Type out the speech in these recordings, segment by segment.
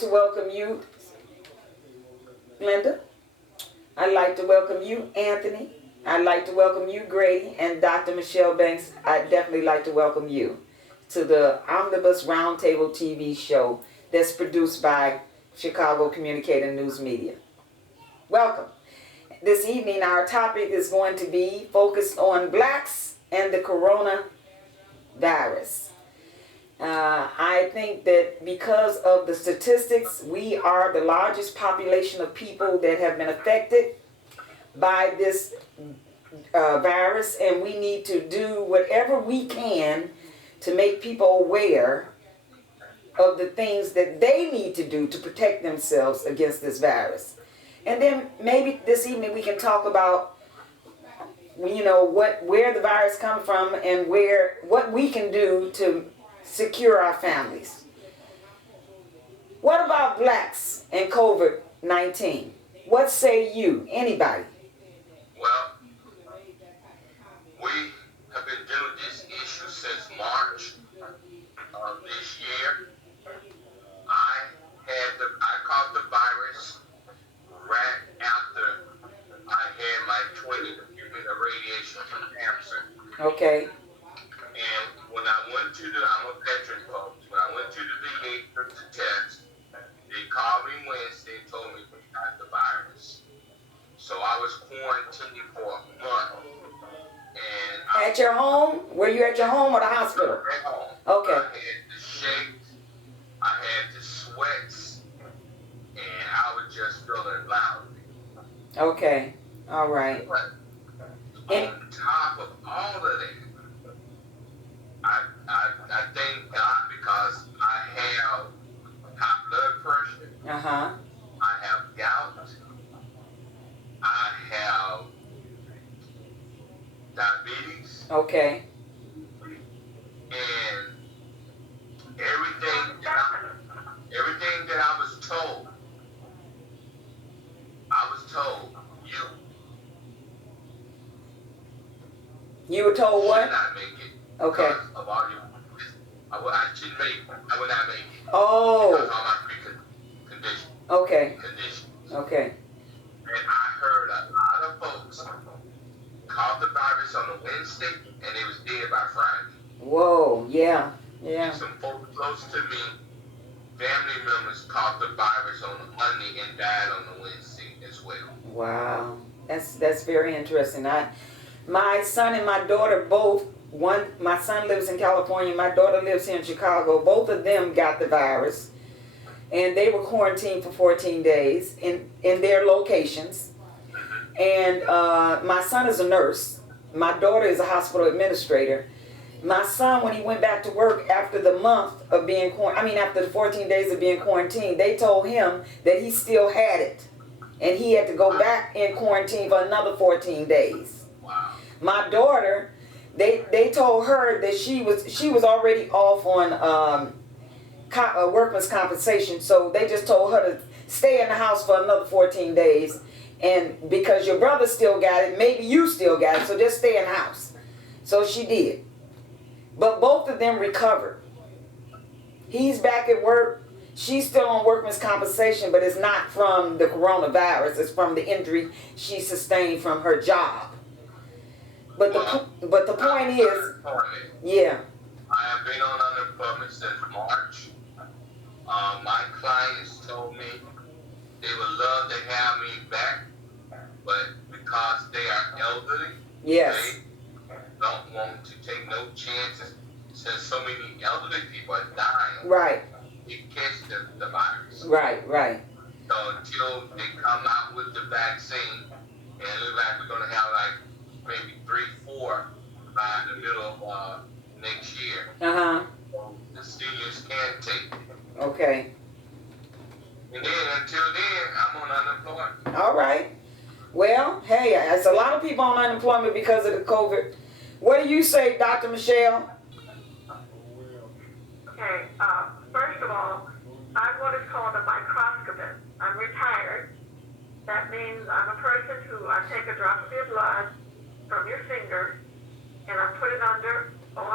to welcome you, Linda. I'd like to welcome you, Anthony. I'd like to welcome you, Grady, and Dr. Michelle Banks. I'd definitely like to welcome you to the Omnibus Roundtable TV show that's produced by Chicago Communicator News Media. Welcome. This evening, our topic is going to be focused on blacks and the coronavirus. I think that because of the statistics, we are the largest population of people that have been affected by this virus, and we need to do whatever we can to make people aware of the things that they need to do to protect themselves against this virus. And then maybe this evening we can talk about, you know, where the virus comes from and what we can do to secure our families. What about blacks and COVID-19? What say you? Anybody? Well, we have been dealing with this issue since March of this year. I caught the virus right after I had my 20 radiation from cancer. Okay. And when I went to I'm a veteran, folks. When I went to the VA for the test, they called me Wednesday and told me we got the virus. So I was quarantined for a month. And at your home? Were you at your home or the hospital? At home. Okay. I had the shakes, I had the sweats, and I was just feeling lousy. Okay. All right. But on top of all of that, I thank God because I have high blood pressure. Uh-huh. I have gout. I have diabetes. Okay. And everything that I was told, you were told what? Should not make it. Okay. Because of all your, I would not make it. Oh. Because of all my pre-conditions. Okay. Okay. And I heard a lot of folks caught the virus on a Wednesday and they was dead by Friday. Whoa, yeah. Yeah. Some folks close to me, family members caught the virus on a Monday and died on a Wednesday as well. Wow. That's very interesting. My son and my daughter both, my son lives in California, my daughter lives here in Chicago. Both of them got the virus. And they were quarantined for 14 days in their locations. And my son is a nurse. My daughter is a hospital administrator. My son, when he went back to work after the month of being after the 14 days of being quarantined, they told him that he still had it. And he had to go back in quarantine for another 14 days. Wow. My daughter, they told her that she was already off on workman's compensation, so they just told her to stay in the house for another 14 days, and because your brother still got it, maybe you still got it, so just stay in the house. So she did. But both of them recovered. He's back at work. She's still on workman's compensation, but it's not from the coronavirus. It's from the injury she sustained from her job. But the point is, yeah. I have been on unemployment since March. My clients told me they would love to have me back, but because they are elderly, yes, they don't want to take no chances since so many elderly people are dying. Right. To catch the virus. Right. So until they come out with the vaccine, and it looks like we're going to have like maybe 3-4 by the middle of next year. Uh-huh. The seniors can take it. Okay. And then until then, I'm on unemployment. All right. Well, hey, it's a lot of people on unemployment because of the COVID. What do you say, Dr. Michelle? Okay, first of all, I'm what is called a microscopist. I'm retired. That means I'm a person who I take a drop of your blood from your finger and I put it on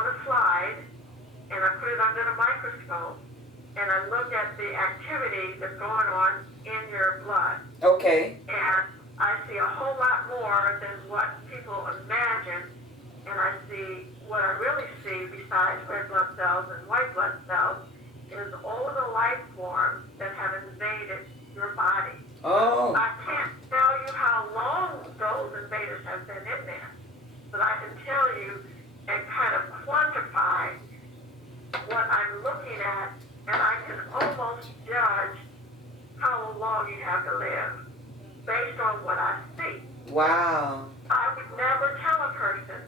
a slide and I put it under the microscope and I look at the activity that's going on in your blood. Okay. And I see a whole lot more than what people imagine. And I see what I really see besides red blood cells and white blood cells is all of the life forms that have invaded your body. Oh. I can't tell you how long those invaders have been in there, but I can tell you and kind of quantify what I'm looking at, and I can almost judge how long you have to live based on what I see. Wow. I would never tell a person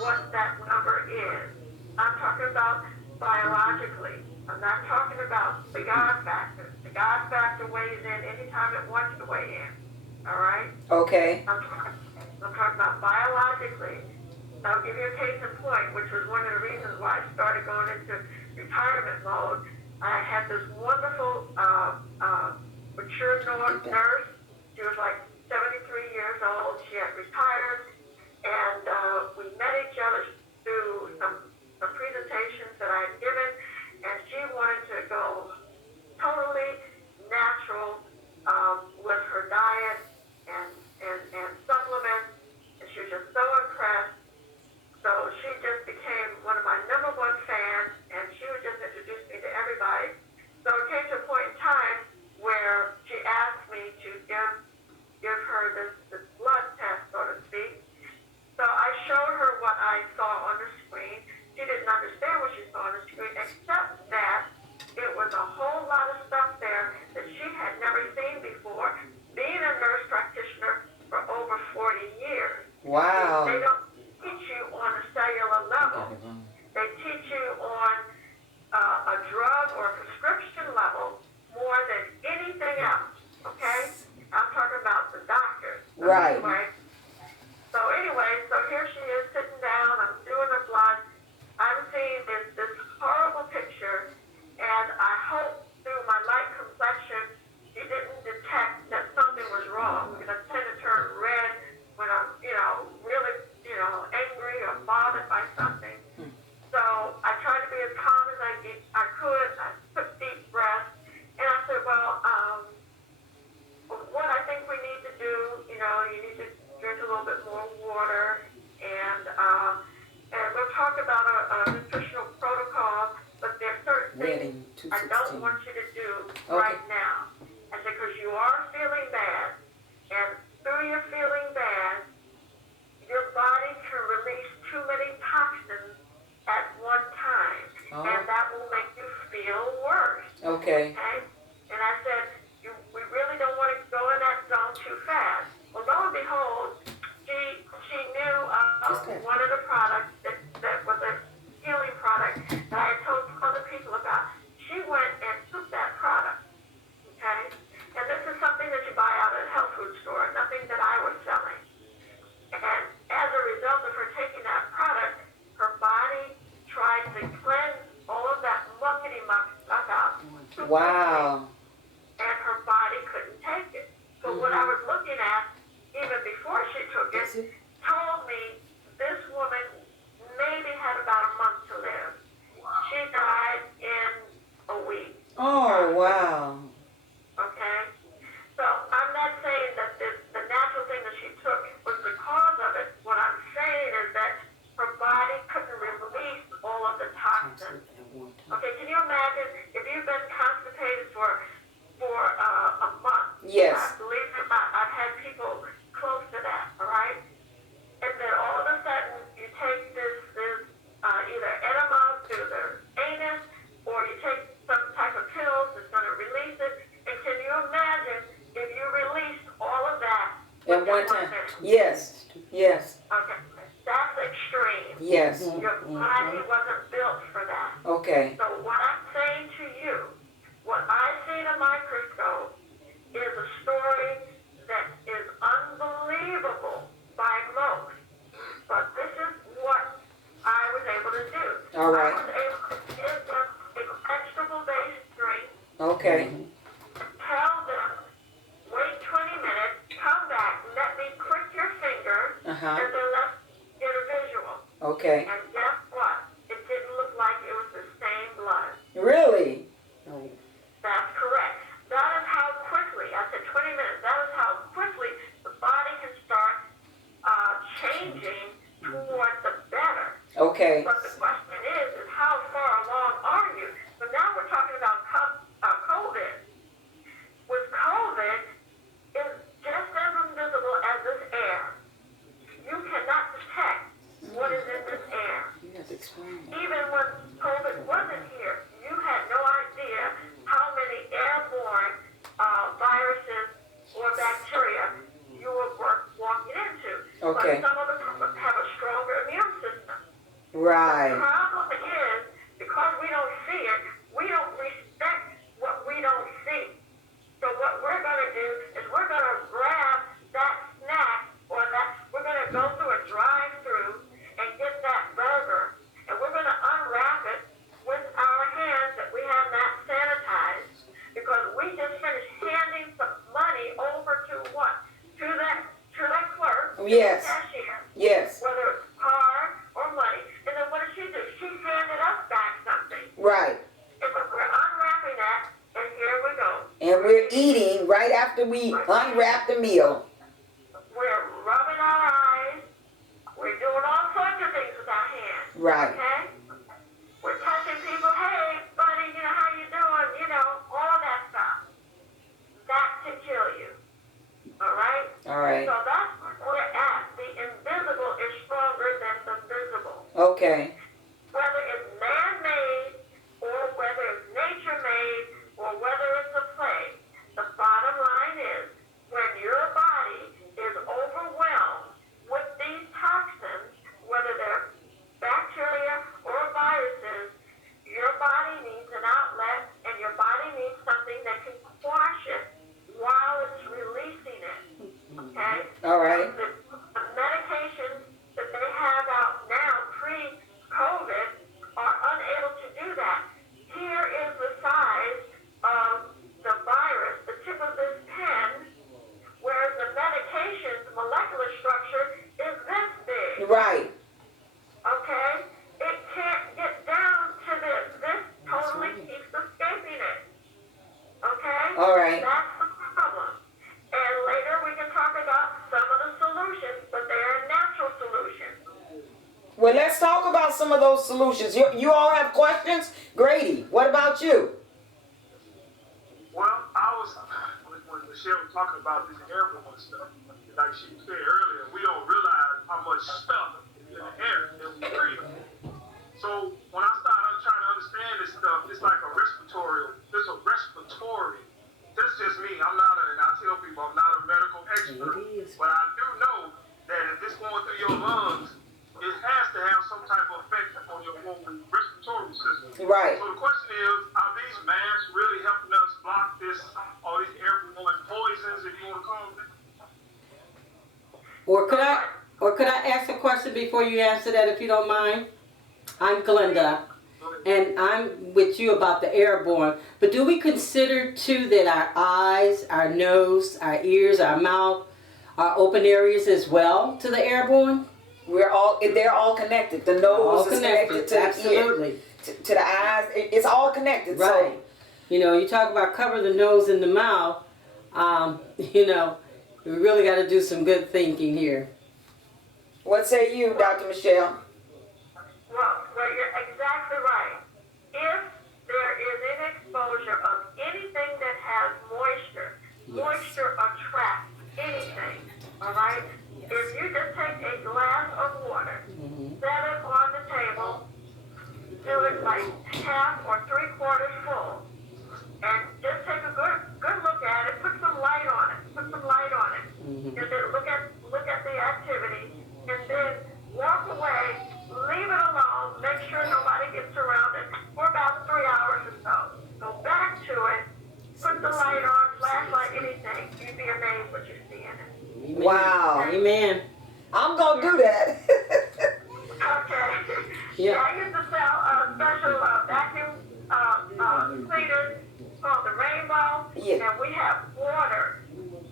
what that number is. I'm talking about biologically. I'm not talking about the God factor. The God factor weighs in anytime it wants to weigh in. All right? Okay. I'm talking about biologically. I'll give you a case in point, which was one of the reasons why I started going into retirement mode. I had this wonderful mature nurse. She was like 73 years old. She had retired, and we met each other through some presentations that I had given, and she wanted to go totally natural with her diet and supplements, and she was just so impressed. So she just became one of my number one fans, and she would just introduce me to everybody. So it came to a point in time where she asked me to give her this blood test, so to speak. So I showed her what I saw on the screen. She didn't understand what she saw on the screen, except that it was a whole lot of stuff there that she had never seen before, being a nurse practitioner for over 40 years. Wow. They don't teach you on a cellular level. They teach you on a drug or a prescription level more than anything else, okay? I'm talking about the doctors. Right. Right? So anyway, so here she is sitting down, I'm doing her blood, I'm seeing this horrible picture, and I hope through my light complexion she didn't detect that something was wrong, because I tend to turn red when I'm, really, angry or bothered by something. So I tried to be as calm as I could. I took deep breaths, and I said, well, what I think we need to do, you need to drink a little bit more water, and we'll talk about a nutritional protocol, but there are certain things I don't want you to do right now. I said, because you are feeling bad, and through your feeling bad, your body can release too many toxins at one time, and that will make you feel worse. Okay. Okay? And I said, we really don't want to go in that zone too fast. Well, lo and behold, she knew one of the products that was a healing product that I had told other people about. She went and took that product. Okay? And this is something that you buy out at a health food store, nothing that I was selling. And as a result of her taking that product, her body tried to cleanse all of that muckety-muck stuff out. Wow. And her body couldn't take it. So what I was looking at, even before she took it, told me this woman maybe had about a month to live. She died in a week. Oh, wow. Okay? So I'm not saying that the natural thing that she took was the cause of it. What I'm saying is that her body couldn't release all of the toxins. Okay, can you imagine if you've been constipated for a month? Yes. I believe it, I've had people close to that, all right? And then all of a sudden you take this either enema through the anus, or you take some type of pills that's going to release it. And can you imagine if you released all of that At one time. minute? Yes. Yes. Okay, that's extreme. Yes. Your body wasn't built for that. Okay. So what I'm saying to you, what I see in a microscope is a story that is unbelievable by most. But this is what I was able to do. All right. I was able to give them a vegetable-based drink, Okay. tell them, wait 20 minutes, come back, let me prick your finger, Uh-huh. and then let's get a visual. Okay. And guess what? It didn't look like it was the same blood. Really? Okay. But the question is how far along are you? So now we're talking about COVID. With COVID, is just as invisible as this air. You cannot detect what is in this air. You have to explain. Even when COVID wasn't here, you had no idea how many airborne viruses or bacteria you were walking into. Okay. But some of us have a stronger immune system. The Right. problem is, because we don't see it, we don't respect what we don't see. So what we're going to do is we're going to grab that snack or we're going to go through a drive-through and get that burger, and we're going to unwrap it with our hands that we have not sanitized, because we just finished handing some money over to what? To that clerk, Yes. cashier, Yes. whether it's card or money. And then what did she do? She handed us back something. Right. And so we're unwrapping that, and here we go. And we're eating right after we unwrap the meal. We're rubbing our eyes. We're doing all sorts of things with our hands. Right. Okay? We're touching people. Hey, buddy, how you doing? All that stuff. That can kill you. All right? All right. So that's where we're at. The invisible is stronger than the visible. Okay. Whether it's man-made or whether it's nature-made or whether it's a play, the bottom line is when your body is overwhelmed with these toxins, whether they're bacteria or viruses, your body needs an outlet and your body needs something that can quash it while it's releasing it. Okay? All right. The medications that they have out now, pre-COVID, are unable to do that. Here is the size of the virus, the tip of this pen, whereas the medication's molecular structure is this big. Right. Okay? It can't get down to this. This totally keeps escaping it. Okay? All right. That's the problem. And later we can talk about some of the solutions, but they are natural solutions. Well, let's talk about some of those solutions. You all have questions? Grady, what about you? Well, when Michelle was talking about this airborne stuff, like she said earlier, we don't realize how much stuff is in the air that we breathe. So when I started trying to understand this stuff, it's like it's a respiratory. That's just me. And I tell people I'm not a medical expert, but I do know that if it's going through your lungs, it has to have some type of effect on your whole respiratory system. Right. So the question is, are these masks really helping us block all these airborne poisons, if you want to call them? Or could I ask a question before you answer that, if you don't mind? I'm Glenda, and I'm with you about the airborne. But do we consider too that our eyes, our nose, our ears, our mouth are open areas as well to the airborne? They're all connected. The nose All is connected to the absolutely. ear, to the eyes. It's all connected. Right. So, You talk about cover the nose and the mouth. We really got to do some good thinking here. what say you, Dr. Michelle? Well, you're exactly right. If there is an exposure of anything that has moisture, moisture attracts anything, all right? If you just take a glass of water, set it on the table, do it like half or 3/4 full, and just take a good look at it, put some light on it, and then look at the activity, and then walk away, leave it alone, make sure nobody gets around it for about 3 hours or so. Go back to it, put the light on, flashlight, anything. You'd be amazed what you see in it. Amen. Wow. Amen. I'm going to do that. Okay. Yeah. I used to sell special vacuum cleaners called the Rainbow, Yeah. and we have water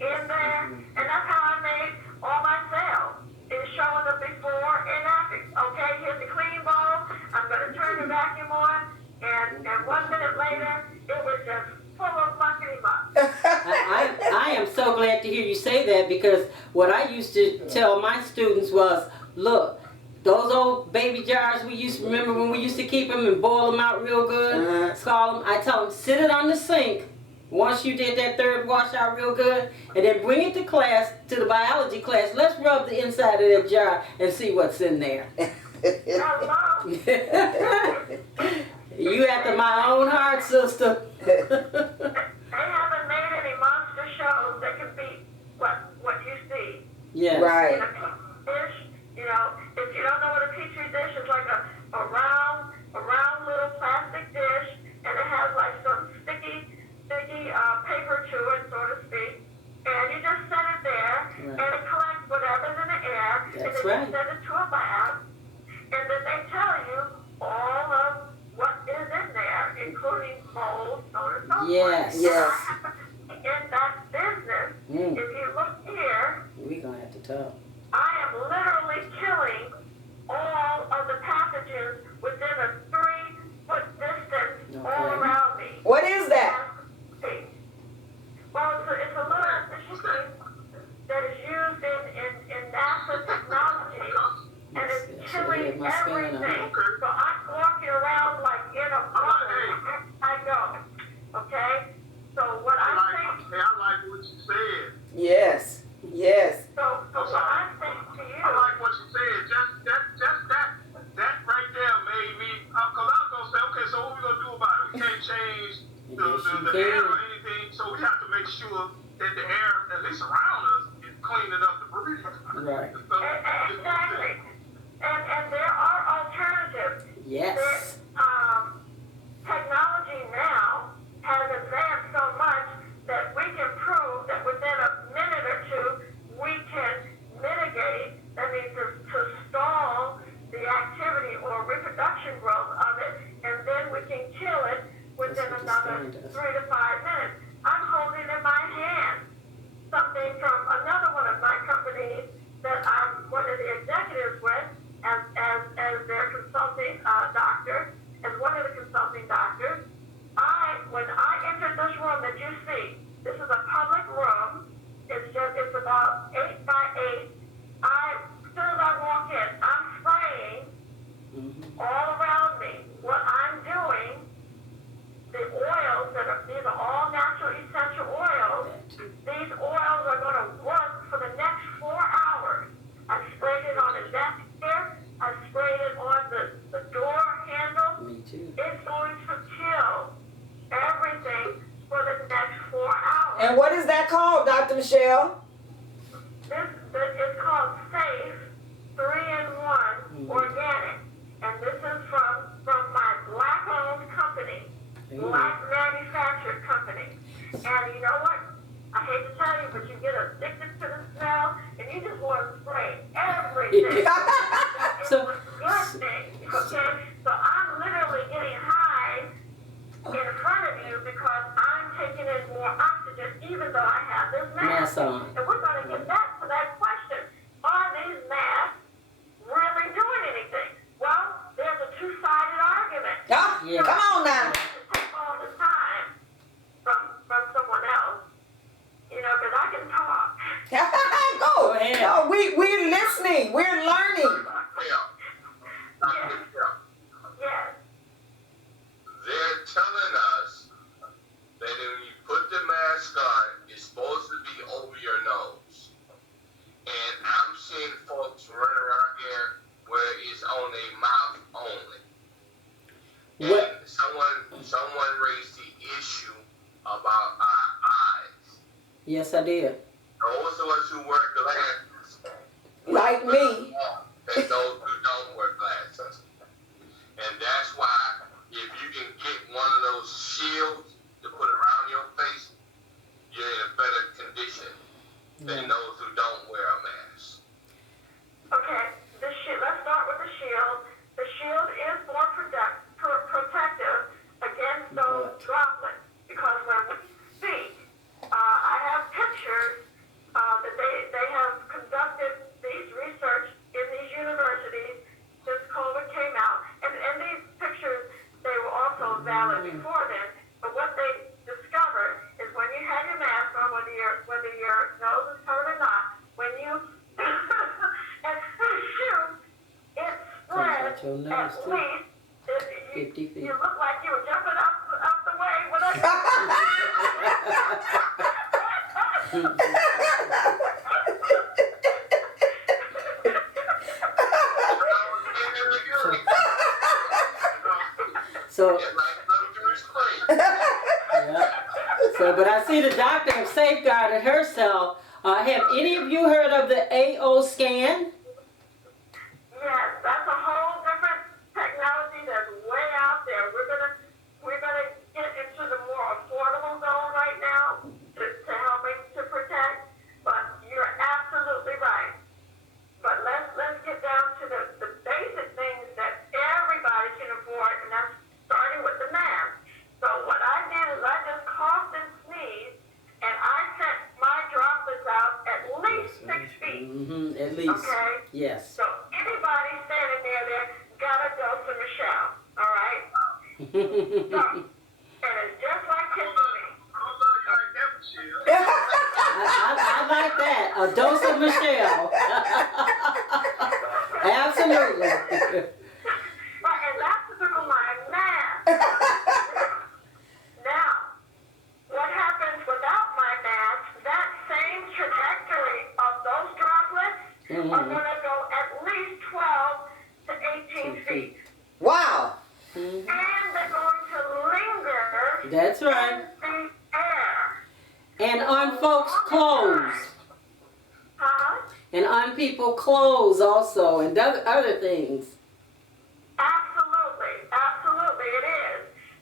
in there, and that's how I made all my sales. It's showing the before and after. Okay, here's the clean bowl. I'm going to turn the vacuum on, and 1 minute later, it was just full of muckety muck. I am so glad to hear you say that, because what I used to tell my students was, look, Those old baby jars we used to remember when we used to keep them and boil them out real good, scald them. I tell them, sit it on the sink. Once you did that third wash out real good, and then bring it to class, to the biology class. Let's rub the inside of that jar and see what's in there. Hello? You after my own heart, sister. They haven't made any monster shows that can beat what you see. Yes. Right. In a petri dish, you know, if you don't know what a petri dish is, like a round little plastic dish, and it has like some sticky paper to it, so to speak, and you just set it there, and it collects whatever's in the air, and then you send it to a lab, and then they tell you all of what is in there, including mold, so on and so forth. Yes. Yes. In that business, if you look here, We're going to have to talk. I am literally killing all of the pathogens within a 3-foot distance all around me. What is that? Well, it's a little machine that is used in NASA technology, and it's killing everything. So I'm walking around like in a bubble. I go, okay? So what I'm saying. Hey, I like what you said. Yes. Yes. So what I'm saying to you. I like what you said. Just that right there made me. Cause I was gonna say, okay, so what we gonna do about it? We can't change the air or anything, so we have to make sure that the air, at least around us, is clean enough to breathe. Right. So, Exactly. And there are alternatives. Yes. Technology now has advanced so much that we can prove that within a minute or two we can mitigate, that means to stall the activity or reproduction growth of it, and then we can kill it within another 3 to 5 minutes. I'm holding in my hand something from another one of my companies that I'm one of the executives with as their consulting doctor, as one of the consulting doctors. When I entered this room that you see, this is a public room. It's about 8 by 8. As soon as I walk in, I'm spraying all around me. What I'm doing, the oils these are all natural essential oils. These oils are going to work for the next 4 hours. I sprayed it on the desk here. I sprayed it on the door handle. Me too. It's going to kill everything for the next 4 hours. And what is that called, Dr. Michelle? This is called Safe 3-in-1 Organic, and this is from my black-owned company, black manufactured company. And you know what? I hate to tell you, but you get addicted to the smell, and you just want to spray everything. So- Good thing, okay? So I'm literally getting high in front of you because I'm taking in more oxygen, even though I have this mask. Mask on. And we're going to get back to that question. Are these masks really doing anything? Well, there's a two-sided argument. Yeah. Come on now. Take all the time from someone else, you know, because I can talk. Go. ahead. No, we're listening. We're learning. Yes. They're telling us that when you put the mask on, it's supposed to be over your nose. And I'm seeing folks running around here where it's on their mouth only. And What? someone raised the issue about our eyes. Yes, I did. Those of us who wear glasses, Like me. and those who don't wear glasses. And that's why if you can get one of those shields to put around your face, you're in a better condition than those who don't wear a mask. Okay, let's start with the shield. The shield is more protective against those droplets, because when we speak, I have pictures that they have conducted these research in these universities since COVID came out, and these pictures, they were also valid before then, but what they discovered is when you have your mask on, whether your nose is covered or not, when you and shoot, it Your nose at too. least, you, 50 feet. you look like you were jumping out the way when I So, It's like another Jewish play. yeah. So, but I see the doctor have safeguarded herself. Have any of you heard of the AO scan? Yes, that's a whole different technology that's way out there. We're gonna get into the more affordable zone right now to helping to protect. But you're absolutely right. But let's get down to the basic things that everybody can afford, and that's starting with the mask. So what I did is I just coughed and sneezed, and I sent my droplets out at least 6 feet. Mm-hmm, at least. Okay. Yes. So anybody standing there got a dose of Michelle, all right? So, and it's just like kissing me. I don't love you like that, Michelle. I like that. A dose of Michelle. Absolutely. Right, and that's through my mask. Now, what happens without my mask, that same trajectory of those droplets are going to go at least 12 to 18 feet. Wow. And they're going to linger That's right. in the air. And on folks' clothes. Huh? And on people's clothes also, and other things. Absolutely, absolutely it is.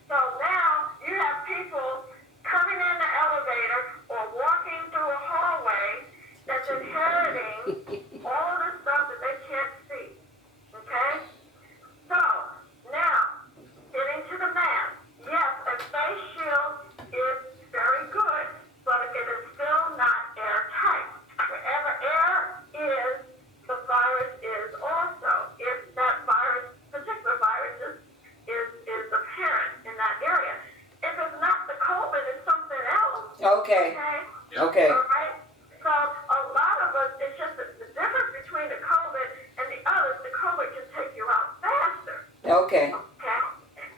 So now you have people coming in the elevator or walking through a hallway that's inheriting all of the stuff that they can't see. Okay? So now, getting to the mask. Yes, a face shield is very good, but it is still not airtight. Wherever air is, the virus is also. If that virus, particular virus is apparent in that area. If it's not the COVID, it's something else. Okay. Okay. All right? So a lot of us, it's just the difference between the COVID and the others, the COVID can take you out faster. Okay. Okay?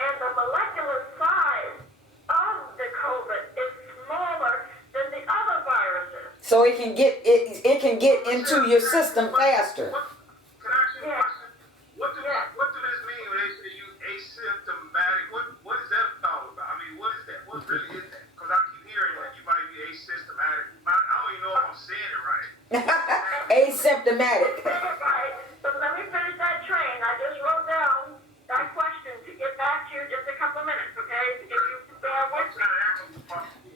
And the molecular size of the COVID is smaller than the other viruses. So it can get into your system faster. Can I ask you a Yeah. question? What do this mean when they say you asymptomatic? What is that all about? I mean, what is that? What really is that? Because I keep hearing that you might be asymptomatic. I don't even know if I'm saying it right. Asymptomatic. Right. So let me finish that train. I just wrote down that question to get back to you just a couple minutes, okay? If you bear I'm with me. trying to ask you.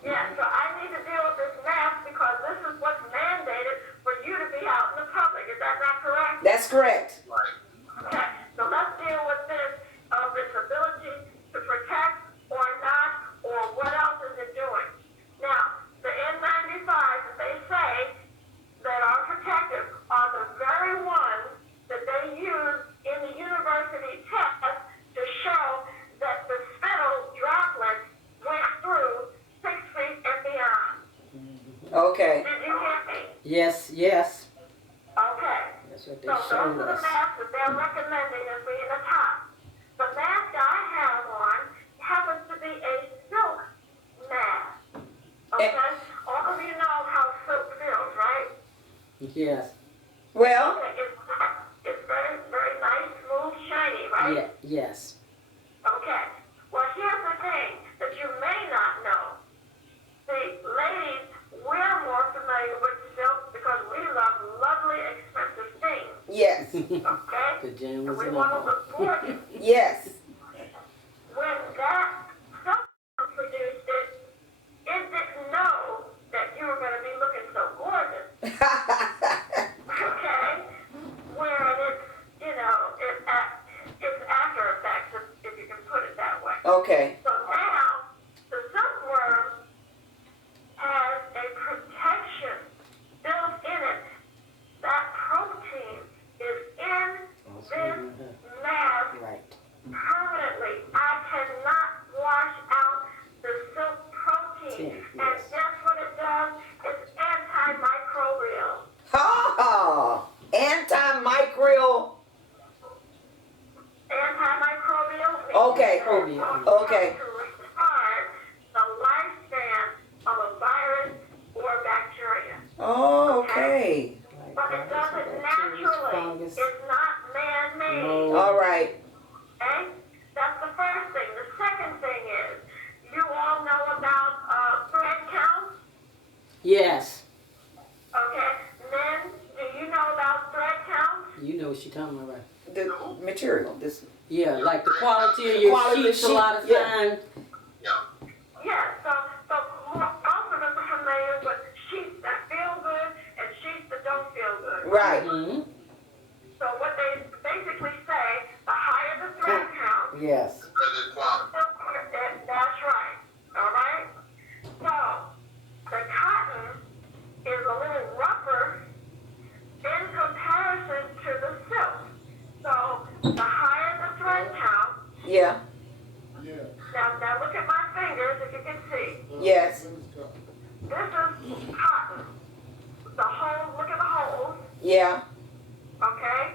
Yeah, so I need to deal with this mask because this is what's mandated for you to be out in the public. Is that not correct? That's correct. Right. Okay, so let's deal with this, its ability to protect or not, or what else is it doing? Now, the N95 that they say that are protective are the very ones that they use in the university test to show that the spittle droplets went through 6 feet and beyond. Okay. Did you hear me? Yes, yes. Okay. That's what they So those showed are the us. masks that they're recommending as being the top. The mask I have on happens to be a silk mask. Okay? All of you know how silk feels, right? Yes. Well, It's very, very nice, smooth, shiny, right? Yeah, yes. Okay. Well, here's the thing that you may not know. See, ladies, we're more familiar with silk because we love lovely, expensive things. yes. Okay? Pajamas And we and want to all. look gorgeous. Yes. When that someone produced it, it didn't know that you were going to be looking so gorgeous. Okay? Where it's, it's after effects, if you can put it that way. Okay. So now, the silkworm has a protection built in it. That protein is in this mask Right. permanently. I cannot wash out the silk protein. Yes. And guess what it does? It's antimicrobial. Ha! Antimicrobial. Yes. Okay, men, do you know about thread count? You know what she's talking about, right? The material, this, Yeah, like the quality of your Quality of sheets a sheet, lot of yeah. time. Yeah. Yeah, so most of us are familiar with sheets that feel good and sheets that don't feel good. right, Mm-hmm. So what they basically say, the higher the thread count, Yes. Good quality. that's right. All right? So the cotton is a little rougher in comparison to the silk. So the higher the thread count, yeah, now look at my fingers if you can see. yes, This is cotton. The hole, look at the holes, yeah, okay?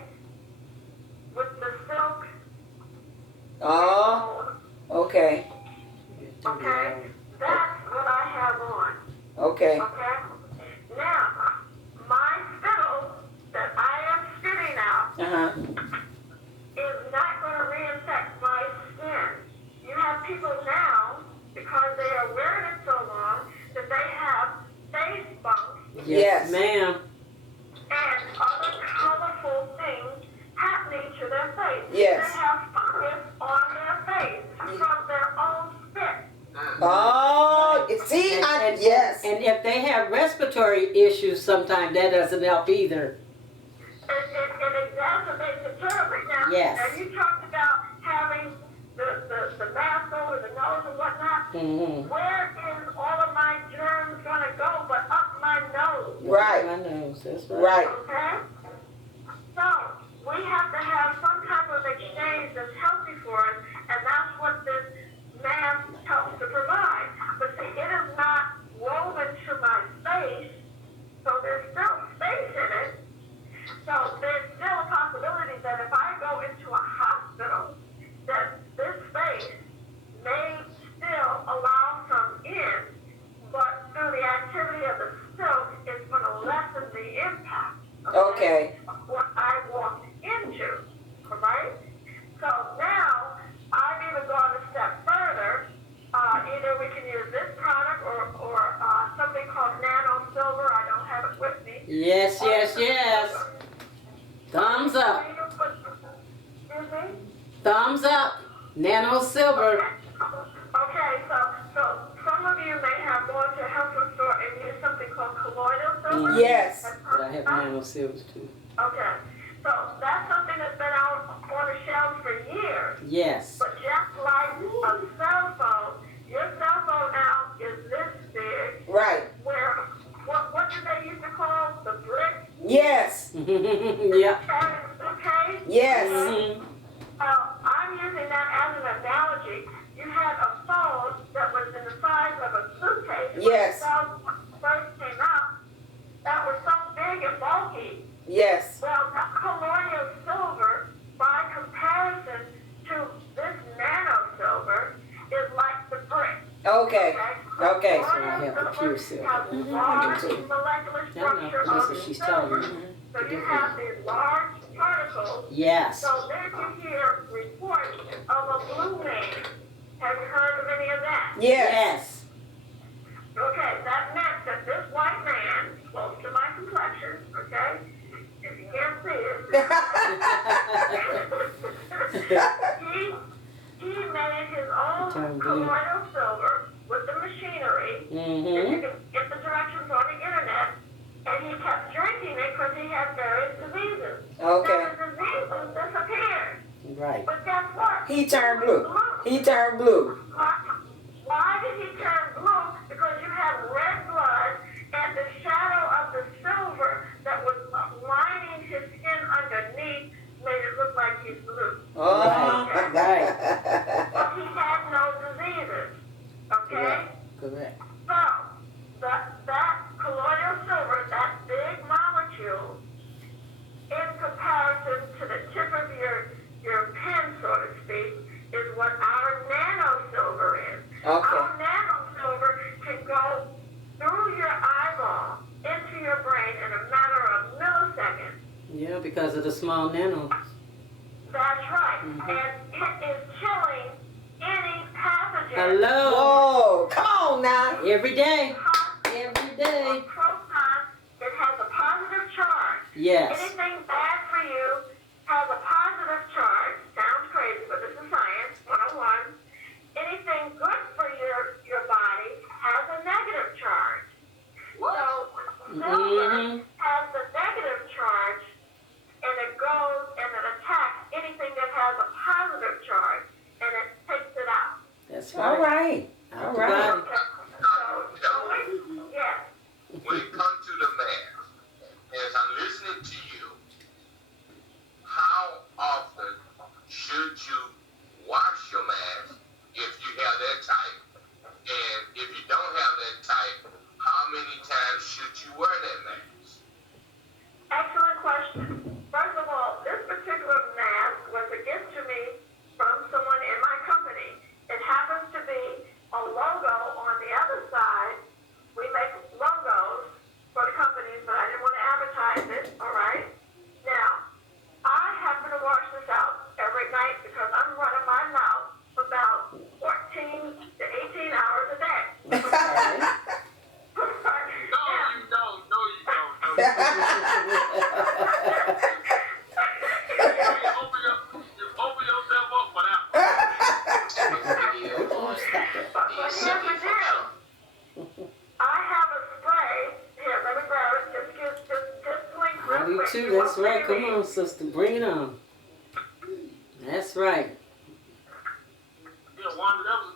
With the silk oh, hole, okay, okay? That's what I have on, okay, okay? Now, my spittle that I am spitting out uh-huh, is not going to reinfect my skin. You have people now, because they are wearing it so long, that they have face bumps Yes. ma'am. and other colorful things happening to their face. Yes. They have fungus on their face from their own spit. oh, see, yes, And if they have respiratory issues, sometimes that doesn't help either. It exacerbates it terribly. Now, Yes. now you talked about having the mask over the nose and whatnot. Mm-hmm. Where is all of my germs going to go but up my nose? right, My nose, that's right, right. Okay? So, we have to have some type of exchange that's healthy for us, and that's what this mask helps to provide. But see, it is not woven to my face, so there's still space in it. So there's still a possibility that if I go into a hospital, that this space may still allow some in, but through the activity of the silk, it's going to lessen the impact. okay, Of what I walked into, all right? So now, I've even gone a step further. Either we can use this product or something called nano silver. I don't have it with me. Yes, yes, yes. Thumbs up. Excuse me? Thumbs up. Nano silver. Okay, so some of you may have gone to a health food store and used something called colloidal silver. yes, But I have nano silvers too. Okay, so that's something that's been out on the shelves for years. Yes. But just like a cell phone, your cell phone now is this big, right, where, what did they used to call the brick? yes, Yeah. Okay? yes, Mhm. I'm using that as an analogy. You had a phone that was in the size of a suitcase. Yes. When the cell first came out, that was so big and bulky. yes, Well, that colloidal silver, by comparison to this nano silver, is like the brick. okay, okay, So I have the pure silver. Has Mhm. large I do too. molecular Yeah, I know. structure That's of what she's silver. telling me. So you have these large particles. Yes. So then you hear reports of a blue man. Have you heard of any of that? yes, Yes. Okay, that meant that this white man, close to my complexion, okay, if you can't see it, he made his own Turned blue. colloidal silver with the machinery. And Mm-hmm. you can get the directions on the internet. And he kept drinking it because he had various diseases. okay, Now the diseases disappeared. Right. But guess what? he turned blue, he turned blue, Why did he turn blue? Because you have red blood and the shadow of the silver that was lining his skin underneath made it look like he's blue. oh, Right, right. But he had no diseases. Okay? Correct. So, that colloidal silver, that big molecule, in comparison to the tip of your pen, so to speak, is what our nano silver is. okay, Our nano silver can go through your eyeball into your brain in a matter of milliseconds. Yeah, because of the small nano. That's right. Mhm. And it is killing any pathogen. Hello. whoa, come on now, Every day. Every day. proton, it has a positive charge. Yes. Anything bad for you has a positive charge. Sounds crazy, but this is science 101. Anything good for your body has a negative charge. So silver has the negative charge, and it goes and it attacks anything that has a positive charge, and it takes it out. That's All right. right. All right. Yes. When it comes to the mask, as I'm listening to you, how often should you wash your mask if you have that type? And if you don't have that type, how many times should you wear that mask? Excellent question. First of all, this particular mask was a gift to me from someone in my company. It happens to be a logo on the other side. We make logos for the companies, but I didn't want to advertise it, all right? Now, I happen to wash this out every night because I'm running my mouth about 14 to 18 hours a day. No, you don't. No, you don't. You open yourself up for that one. But here's the deal. I have a spray. Here, let me grab it. Just blink real I do quick. too. You That's won't right. see Come me. on, sister. Bring it on. That's right. Yeah, Wanda, that was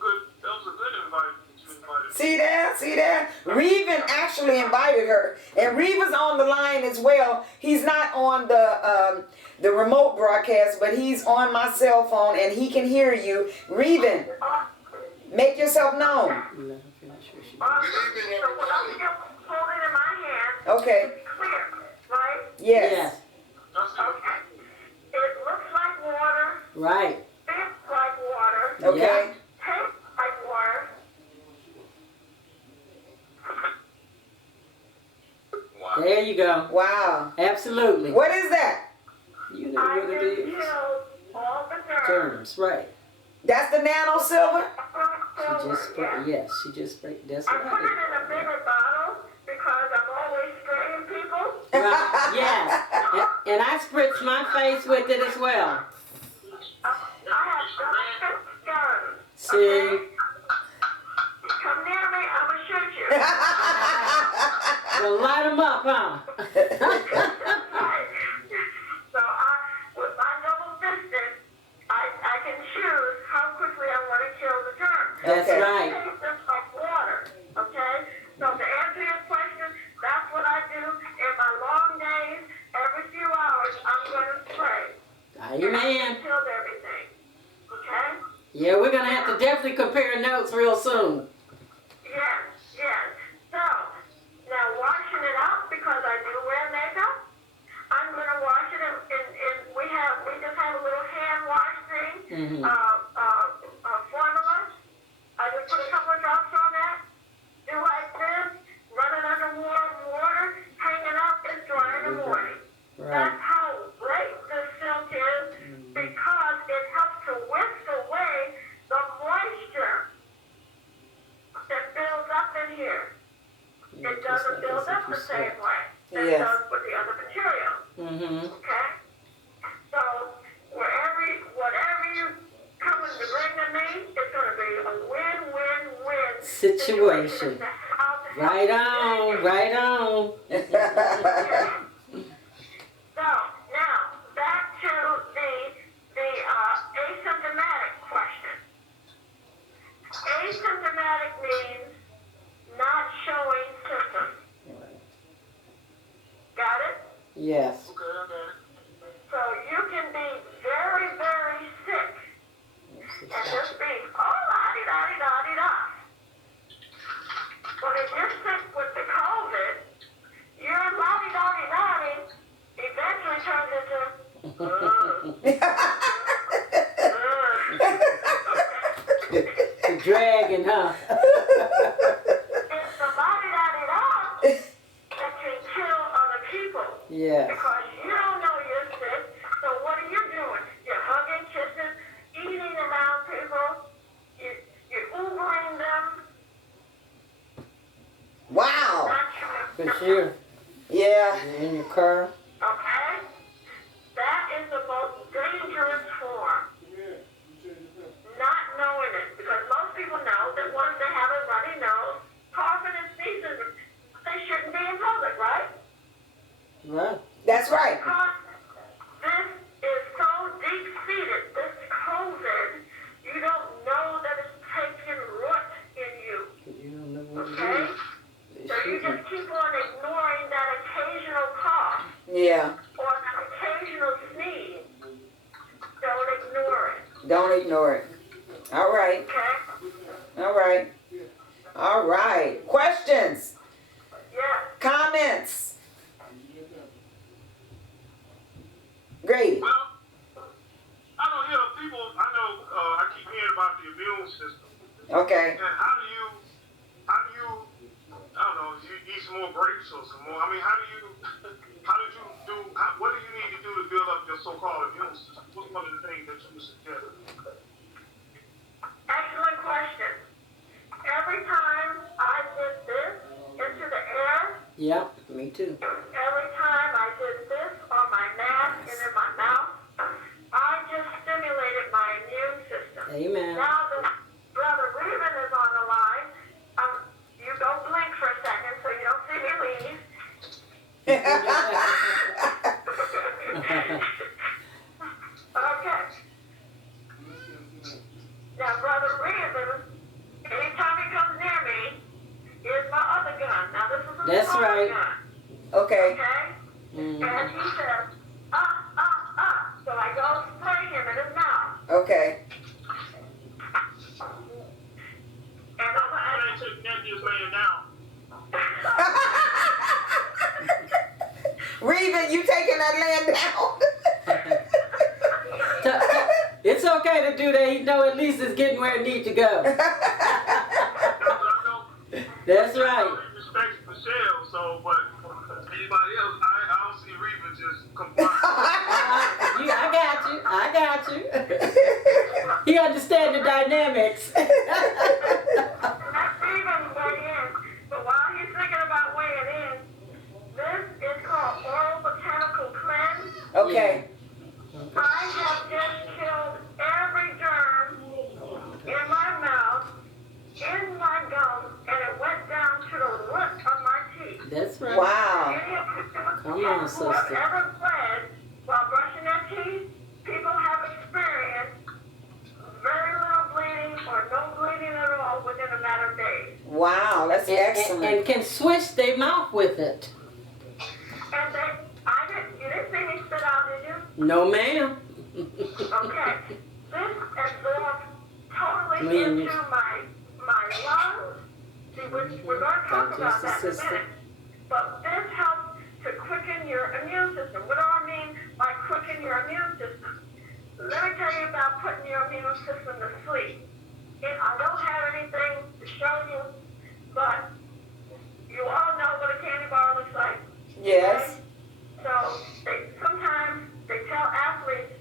a good invite that you invited. See there? See there? Reven actually invited her. And Reva's on the line as well. He's not on the remote broadcast, but he's on my cell phone and he can hear you. Reven, make yourself known. Awesome. So what I'm holding in my hand Okay. is clear, right? Yes. That's it. Okay. It looks like water, Right. feels like water, Okay. tastes like water. Wow. There you go. Wow. Absolutely. What is that? You know I what can it is. kill all the germs. Germs. Right. That's the nano silver? She just sprayed. Yes, she just sprayed. That's I what put I it in a bigger bottle because I'm always spraying people. did. Right. Yes. And I spritz my face with it as well. I have double guns. See. Okay? Come near me, I'm gonna shoot you. Well, light them up, huh? So with my double fisted, I can choose how quickly I want to kill the germs. That's Okay. right. It's just like water, okay? So to answer your question, that's what I do in my long days. Every few hours, I'm going to spray. Amen. Killed everything, okay? Yeah, we're gonna have to definitely compare notes real soon. Yes, yes. So, now washing it out because I do wear makeup. I'm going to wash it in we just have a little hand wash thing, formula. I just put a couple of drops on that, do like this, run it under warm water, hang it up, it's dry in the morning. Right. That's how great this silk is because it helps to whisk away the moisture that builds up in here. It doesn't build up the same way that it Yes. does with the other material. Okay? So whatever you coming to bring to me, it's going to be a win-win-win Situation. Right on. Right on. So now back to the asymptomatic question. Asymptomatic means not showing symptoms. Got it? Yes. Okay, I got it. So you can be very, very sick and just be, oh, la-di-da-di-da-di-da. But if you're sick with the COVID, your la-di-da-di-da-di eventually turns into, The dragon, huh? it's the la-di-da-di-da that can kill other people Yes. because For sure. Yeah. In your car. Okay? That is the most dangerous form. Not knowing it. Because most people know that once they have a runny nose, coughing and sneezing, they shouldn't be in public, right? Right. That's right. Because this is so deep-seated, this COVID, you don't know that it's taking root in you. You don't know what Okay? it is. So you just keep on ignoring that occasional cough Yeah. or that occasional sneeze. Don't ignore it. Don't ignore it. All right. Okay? All right. All right. Questions? Yes. Comments? Grady. Well, I don't hear people. I know I keep hearing about the immune system. Okay. And how do you, I don't know, you eat some more grapes or some more? I mean, what do you need to do to build up your so-called immune system? What's one of the things that you would suggest? Excellent question. Every time I did this into the air, Yep, me too. every time I did this on my mask and in my mouth, I just stimulated my immune system. Amen. Now that Brother Reuben is on the line, you go blink for a second so you don't see me leave. Okay. Now, Brother Reuben, anytime he comes near me, here's my other gun. Now, this is a That's smaller right. gun. Okay. Okay? Mhm. And he says, so I go spray him in his mouth. Okay. And I'm I like, ain't taking that just laying down. Reuben, you taking that land down? It's okay to do that. You know, at least it's getting where it needs to go. That's I right. know he respects Michelle, so, but anybody else, I don't see Reba just complying. I got you. He understands the dynamics. that's even weigh in. But while he's thinking about weighing in, this is called oral botanical cleanse. Okay. I have just killed every germ in my mouth, in my gums, and it went down to the root of my teeth. That's right. Wow. Come on, sister. Whoever bled while brushing their teeth, people have experienced very little bleeding or no bleeding at all within a matter of days. Wow, that's excellent. And can switch their mouth with it. And you didn't see me spit out, did you? No, ma'am. Okay. This absorbed totally Me and into you. my lungs. See, we're going to talk about that in a minute. But this helps to quicken your immune system. What do I mean by quicken your immune system? Let me tell you about putting your immune system to sleep. And I don't have anything to show you, but you all know what a candy bar looks like. Yes. So sometimes they tell athletes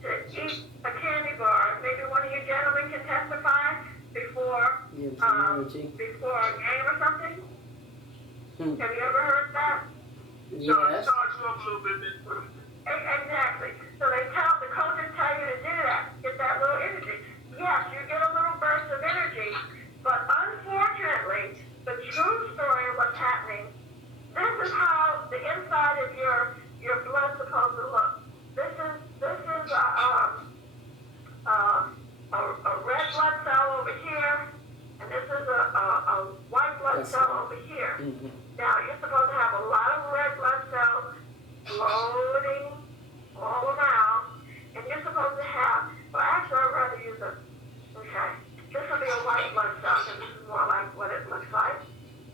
to eat a candy bar. Maybe one of you gentlemen can testify before Gives you energy. before a game or something. Hmm. Have you ever heard that? Yes. Charge you up a little bit. Exactly. So the coaches tell you to do that, get that little energy. Yes, you get a little burst of energy, but unfortunately, the true story of what's happening, this is how the inside of your blood's supposed to look. This is a red blood cell over here, and this is a white blood That's cell right. over here. Mhm. Now, you're supposed to have a lot of red blood cells floating all around, and you're supposed to have, well, actually, I'd rather use okay, this will be a white blood cell, and this is more like what it looks like.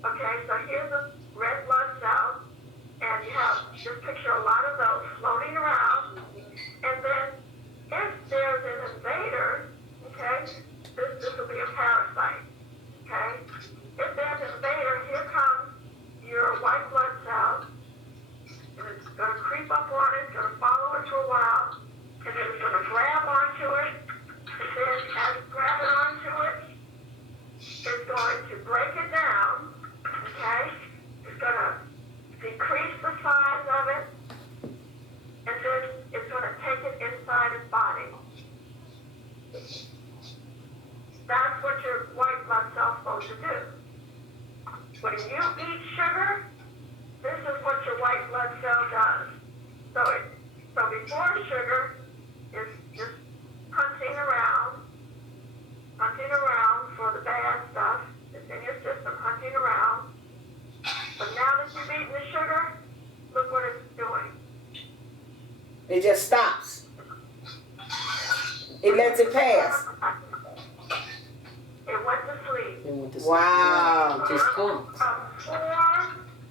Okay, so here's a red blood cell, and you have, just picture a lot of those floating around, and then if there's an invader, okay, this will be a parasite, okay? If there's an invader, here comes your white when you eat sugar, this is what your white blood cell does. So before sugar is just hunting around for the bad stuff. It's in your system hunting around. But now that you've eaten the sugar, look what it's doing. It just stops. It lets it pass. It went to sleep. They went to sleep. Wow. It just comes. From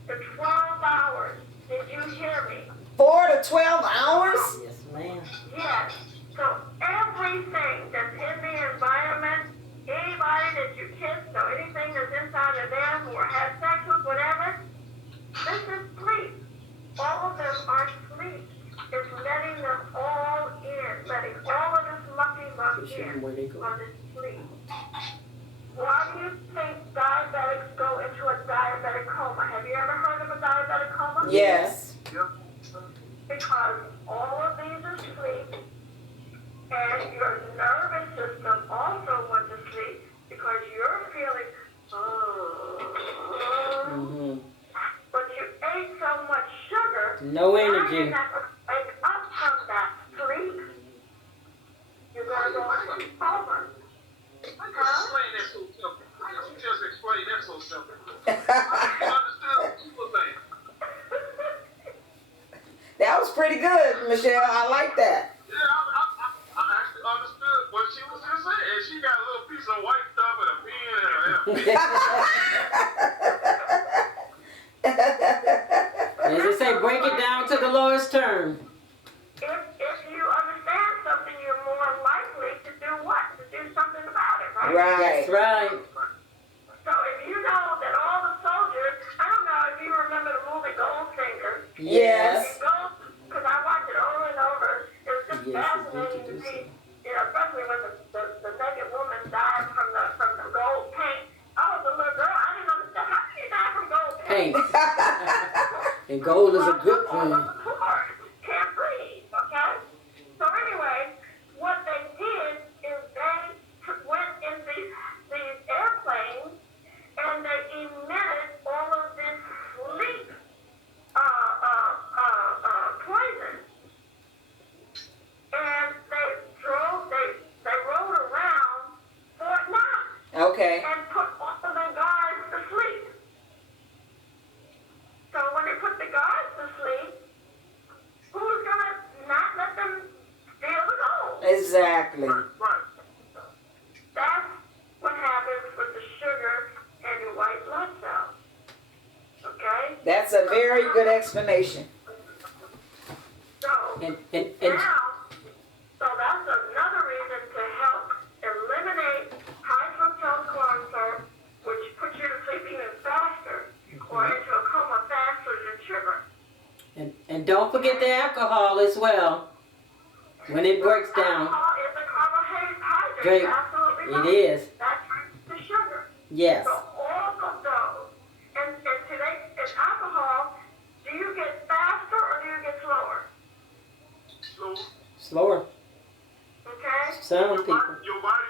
4 to 12 hours. Did you hear me? 4 to 12 hours? Yes, ma'am. Yes. So everything that's in the environment, anybody that you kissed or anything that's inside of them or had sex with, whatever, this is sleep. All of them are sleep. It's letting them all in, letting all of this mucky muck in Where they go. on this sleep. Why do you think diabetics go into a diabetic coma? Have you ever heard of a diabetic coma? Yes. Because all of these are sleep, and your nervous system also went to sleep because you're feeling, Mm-hmm. but you ate so much sugar, No now you're energy. not going to wake up from that sleep. You're going to go into coma. Explain that so simple. You just explain that so simple. You understand what people saying? That was pretty good, Michelle. I like that. Yeah, I actually understood what she was just saying. And she got a little piece of white stuff and a pen and a As they say, break it down to the lowest term. If you understand something, you're more likely to do what? To do something about it, right? Right. That's right. So if you know that all the soldiers, I don't know if you remember the movie Goldfinger. Yes. Because I watched it over and over. It was just Yes, it's fascinating to see, especially when the naked woman died from the gold paint. I was a little girl. I didn't understand how did you die from gold paint. Paint. And gold is a good thing. Can't breathe, okay? So anyway, what they did is they went in these airplanes and they emitted all of this sleep poison. And they rode around Fort Knox Okay. and put all of the guards to sleep. So when they put the guards to sleep, who's gonna not let them steal the gold? Exactly. Right. That's what happens with the sugar and your white blood cells. Okay? That's a very good explanation. So And now, so that's another reason to help eliminate high fructose corn syrup, which puts you to sleep even faster or into a coma faster than sugar. and don't forget the alcohol as well. When it breaks down. Alcohol is a carbohydrate. Drink. You're absolutely It right. is. That's the sugar. Yes. So all of those, and today, in alcohol, do you get faster or do you get slower? So Slower. Okay? Some people. your body,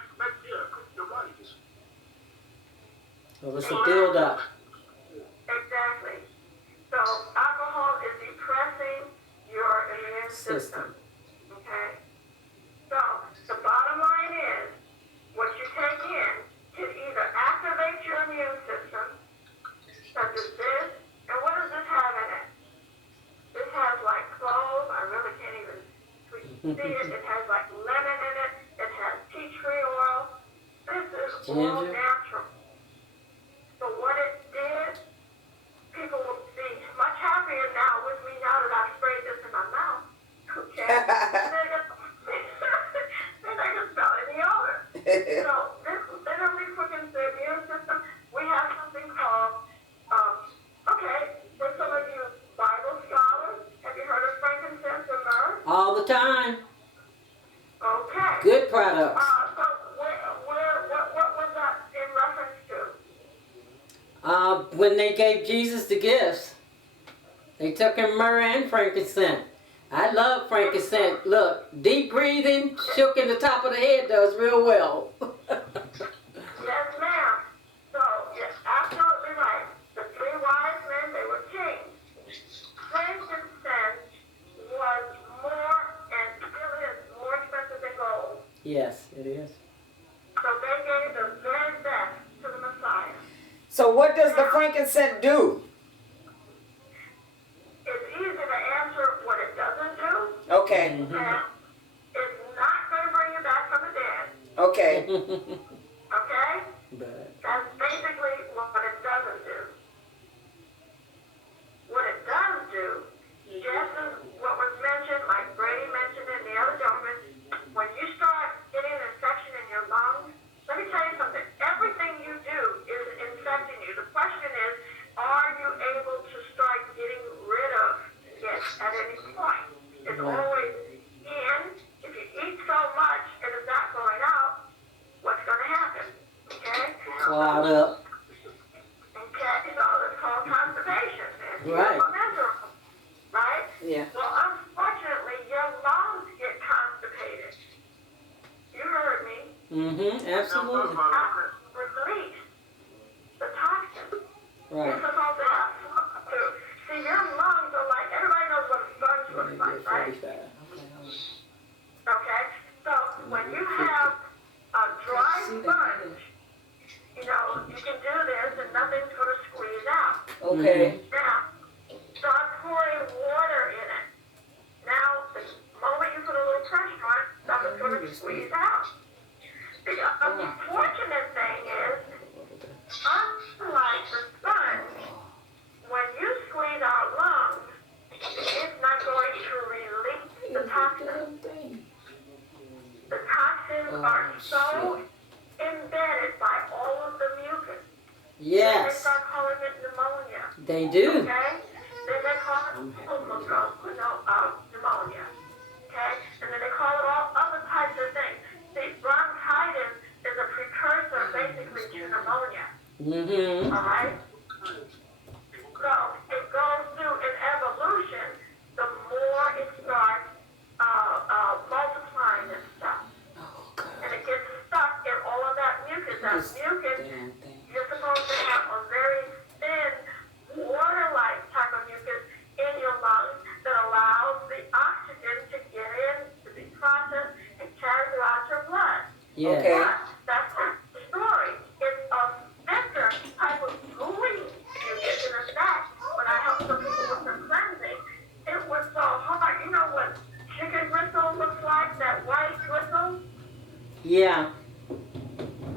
your body just. Well, it's a build up. Exactly. So alcohol is depressing your immune system. Okay? So the bottom line is, what you take in can either activate your immune system, such as this, and what does this have in it? This has like clove, I really can't even see it. It has like lemon in it. It has tea tree oil. This is all Ginger. natural. So what it did, people will be much happier now with me now that I've sprayed this in my mouth. Okay? They can smell any odor. So this literally quickens the immune system. We have something called, okay, for some of you Bible scholars, have you heard of frankincense and myrrh? All the time. Okay. Good products. So what was that in reference to? When they gave Jesus the gifts, they took him myrrh and frankincense. I love frankincense. Look, deep breathing, shook in the top of the head does real well. Yes, ma'am. So, you're absolutely right. The Yes, it is. So they gave the very best to the Messiah. So what does the frankincense do? It's easy to answer what it doesn't do, Okay, and it's not going to bring you back from the dead. okay. Okay? But That's basically what it doesn't do. What it does do, just as what was mentioned, like Brady mentioned and the other gentleman, when you start getting an infection in your lungs, let me tell you something. Everything you do is infecting you. The question is, are you able to start getting rid of it at any point? It's always in. If you eat so much and it's not going out, what's going to happen? Okay? cloud up. Okay, so it's called constipation. And Right. you're miserable, right? Yeah. Well, unfortunately, your lungs get constipated. You heard me. Absolutely. Release the toxins. Right. You're supposed to have to. See, your lungs are like, everybody knows what a sponge looks like, right? 45. Okay? So when you have a dry sponge, you know, you can do this and nothing's going to squeeze out. Okay. Now, start pouring water in it. Now, the moment you put a little pressure on it, stuff is going to squeeze out. The unfortunate thing is, unlike the sponge, when you squeeze our lungs, it's not going to release the toxins. The toxins are so embedded by all of the mucus. They Yes, start calling it pneumonia. they do. Okay? Then they call it pneumonia. Okay? And then they call it all other types of things. See, bronchitis is a precursor basically to pneumonia. All right? So it goes through an evolution. The more it starts multiplying and stuff. And it gets stuck in all of that mucus. That mucus, you're supposed to have a very thin, water-like type of mucus in your lungs that allows the oxygen to get in, to be processed, and carry throughout your blood. Yes. Okay. But that's the story. It's a thicker type of gooey mucus. And in fact, when I helped some people with the cleansing, it was so hard. You know what chicken gristle looks like? That white gristle? Yeah.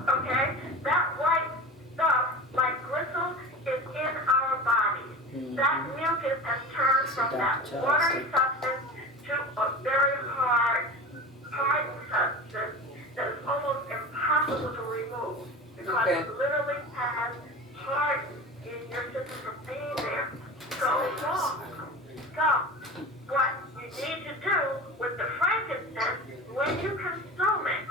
Okay? That white stuff, like gristle, is in our bodies. That mucus has turned from that watery substance to a very hardened substance that is almost impossible to remove because Okay. it literally has hardened in your system from being there so long. So, what you need to do with the frankincense, when you consume it,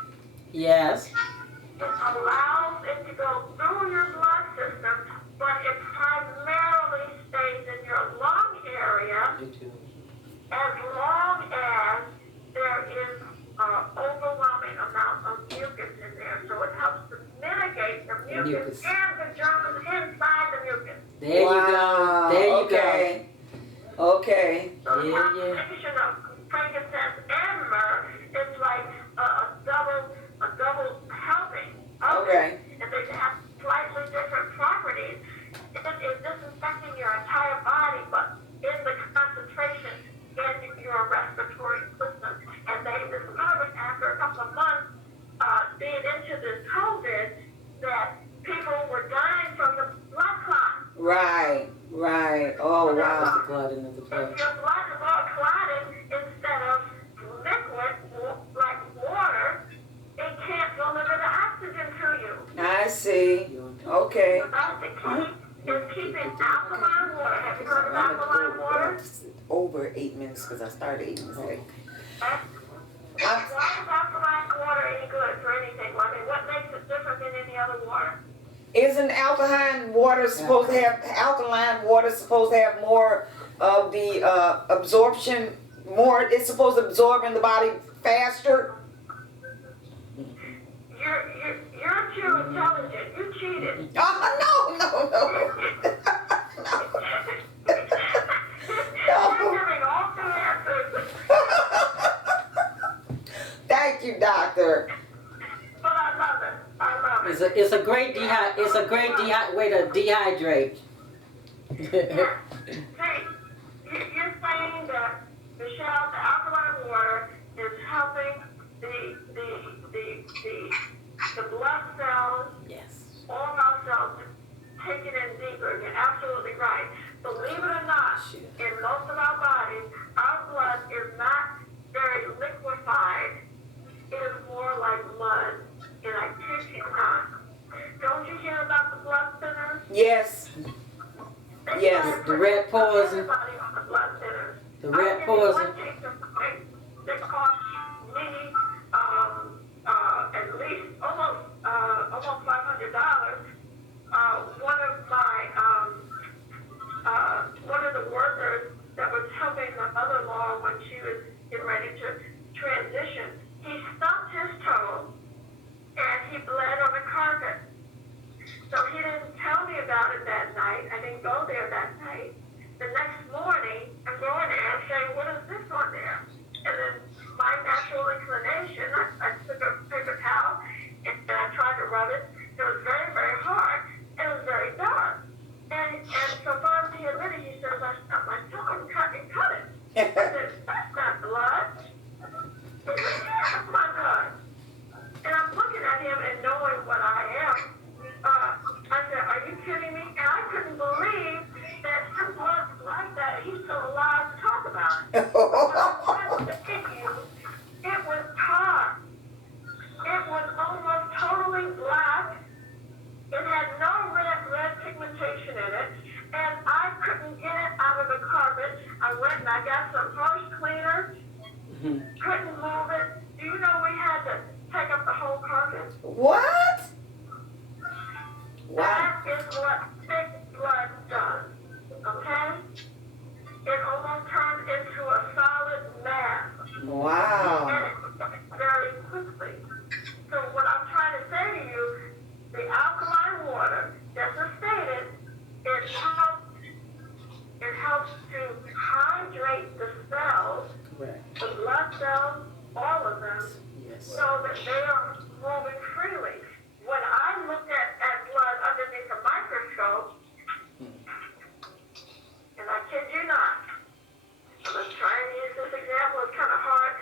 Yes. it allows it to go through your blood system, but it primarily stays in your lung area as long as there is an overwhelming amount of mucus in there. So it helps to mitigate the mucus Mucus. and the germs inside the mucus. There you go. There you Okay. Okay. So the Yeah, yeah. combination of frankincense and myrrh is like a double helping. Okay. And they have slightly different properties. It is disinfecting your entire body, but in the concentration in your respiratory system. And they discovered after a couple of months being into this COVID that people were dying from the blood clot. Right. Right. Oh wow. Blood into the If blood. your blood is all clotted instead of liquid, like water, it can't deliver the oxygen to you. I see. Okay. That's the key is keeping alkaline water. Have you heard of alkaline water? Over 8 minutes because I started 8 minutes late. Why is alkaline water any good for anything? I mean, what makes it different than any other water? Isn't alkaline water supposed to have more of the absorption? More, it's supposed to absorb in the body faster. You're too intelligent. You cheated. Oh no. You're giving all the answers. Thank you, doctor. It's a great way to dehydrate. Yes. See, you're saying that, Michelle, the alkaline water is helping the blood cells, Yes. all of our cells, take it in deeper. You're absolutely right. Believe it or not, in most of our bodies, our blood is not very liquefied. It is more like mud. And I kid you not. Don't you hear about the blood thinners? Yes. Yes. The red poison. Everybody on the blood thinners. The red poison. One case of ice that cost me at least almost $500. One of the workers that was helping my mother-in-law when she was getting ready to transition, he stumped his toe and he bled on the carpet. So he didn't tell me about it that night. I didn't go there that night. The next morning, I'm going there and saying, what is this on there? And then my natural inclination, I took a paper towel and I tried to rub it. It was very, very hard. It was very dark. And so finally he admitted, he says, I stubbed my toe and cut it. I said, that's not blood. He said, yeah, that's my blood. And I'm looking at him and knowing what I am. I said, are you kidding me? And I couldn't believe that his blood was like that. He's still alive to talk about it. It was tar. It was almost totally black. It had no red pigmentation in it. And I couldn't get it out of the carpet. I went and I got some harsh cleaner. Couldn't move it. Do you know we had to take up the whole carpet? What? Wow. That is what thick blood does, okay? It almost turns into a solid mass. Wow. And very quickly. So what I'm trying to say to you, the alkaline water, just as stated, it helps to hydrate the cells, Correct. the blood cells, all of them, Yes. so that they are moving freely. When I looked at blood underneath a microscope, and I kid you not, let's try and use this example. It's kind of hard